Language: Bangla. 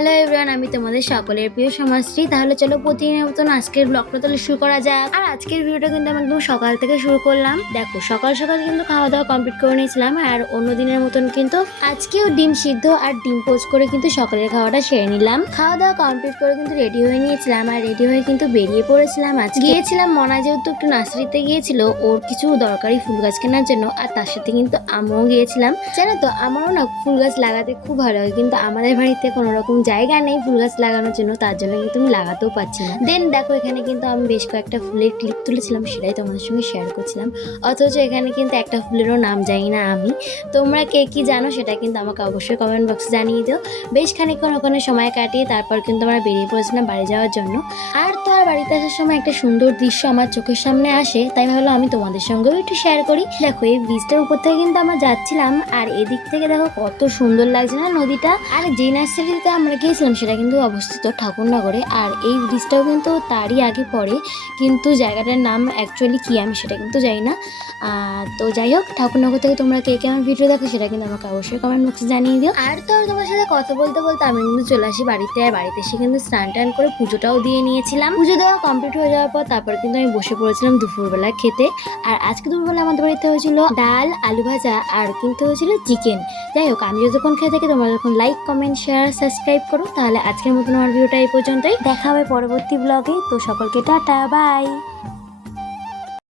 হ্যালো এভরিওয়ান, আমি তোমাদের সকলের প্রিয় সমাজশ্রী। তাহলে চলো প্রতিদিনের মতন আজকের ব্লগটা তাহলে শুরু করা যাক। আর আজকের ভিডিওটা কিন্তু আমি একদম সকাল থেকে শুরু করলাম। দেখো সকাল সকাল কিন্তু খাওয়া দাওয়া কমপ্লিট করে নিয়েছিলাম, আর অন্য দিনের মতন কিন্তু আজকেও ডিম সিদ্ধ আর ডিম পোচ করে কিন্তু সকালের খাওয়াটা সেরে নিলাম। খাওয়া দাওয়া কমপ্লিট করে কিন্তু রেডি হয়ে নিয়েছিলাম, আর রেডি হয়ে কিন্তু বেরিয়ে পড়েছিলাম। আজ গিয়েছিলাম মনা যেহেতু একটু নার্সারিতে গিয়েছিল ওর কিছু দরকারি ফুল গাছ কেনার জন্য, আর তার সাথে কিন্তু আমিও গিয়েছিলাম। জানো তো আমারও না ফুল গাছ লাগাতে খুব ভালো লাগে, কিন্তু আমাদের বাড়িতে কোনো রকম জায়গা নেই ফুল গাছ লাগানোর জন্য, তার জন্য কিন্তু আমি লাগাতেও পারছি না। দেন দেখো এখানে কিন্তু আমি বেশ কয়েকটা ফুলের ক্লিপ তুলেছিলাম, সেটাই তোমাদের সঙ্গে শেয়ার করছিলাম। অথচ এখানে কিন্তু একটা ফুলেরও নাম জানি না আমি। তোমরা কে কি জানো সেটা কিন্তু আমাকে অবশ্যই কমেন্ট বক্সে জানিয়ে দিও। বেশ খানিকক্ষণ ওখানে সময় কাটিয়ে তারপর কিন্তু আমরা বেরিয়ে পড়েছিলাম বাড়ি যাওয়ার জন্য। আর তো আর বাড়িতে আসার সময় একটা সুন্দর দৃশ্য আমার চোখের সামনে আসে, তাই ভাবলাম আমি তোমাদের সঙ্গেও একটু শেয়ার করি। দেখো এই ব্রিজটার উপর থেকে কিন্তু আমরা যাচ্ছিলাম, আর এদিক থেকে দেখো কত সুন্দর লাগছে না নদীটা। আর যে নার্সারিতে আমরা গিয়েছিলাম সেটা কিন্তু অবস্থিত ঠাকুরনগরে, আর এই ব্রিজটাও কিন্তু তারই আগে পড়ে, কিন্তু জায়গাটার নাম অ্যাকচুয়ালি কি আমি সেটা কিন্তু জানি না। তো যাই হোক, ঠাকুরনগর থেকে তোমরা কে কেমন ভিডিও দেখো সেটা কিন্তু আমাকে অবশ্যই কমেন্ট বক্সে জানিয়ে দিও। আর তো তোমার সাথে কথা বলতে বলতে আমি কিন্তু চলে আসি বাড়িতে, আর বাড়িতে এসে কিন্তু স্নান টান করে পুজোটাও দিয়ে নিয়েছিলাম। পুজো দেওয়া কমপ্লিট হয়ে যাওয়ার পর তারপর কিন্তু আমি বসে পড়েছিলাম দুপুরবেলা খেতে। আর আজকে দুপুরবেলা আমাদের বাড়িতে হয়েছিল ডাল, আলু ভাজা, আর কিন্তু হয়েছিল চিকেন। যাই হোক, আমি যতক্ষণ খেয়ে থাকি তোমরা যখন লাইক, কমেন্ট, শেয়ার, সাবস্ক্রাইব করো। তাহলে আজকের মতন আমার ভিডিওটা এই পর্যন্তই, দেখা হবে পরবর্তী ব্লগে। তো সকলকে টাটা, বাই।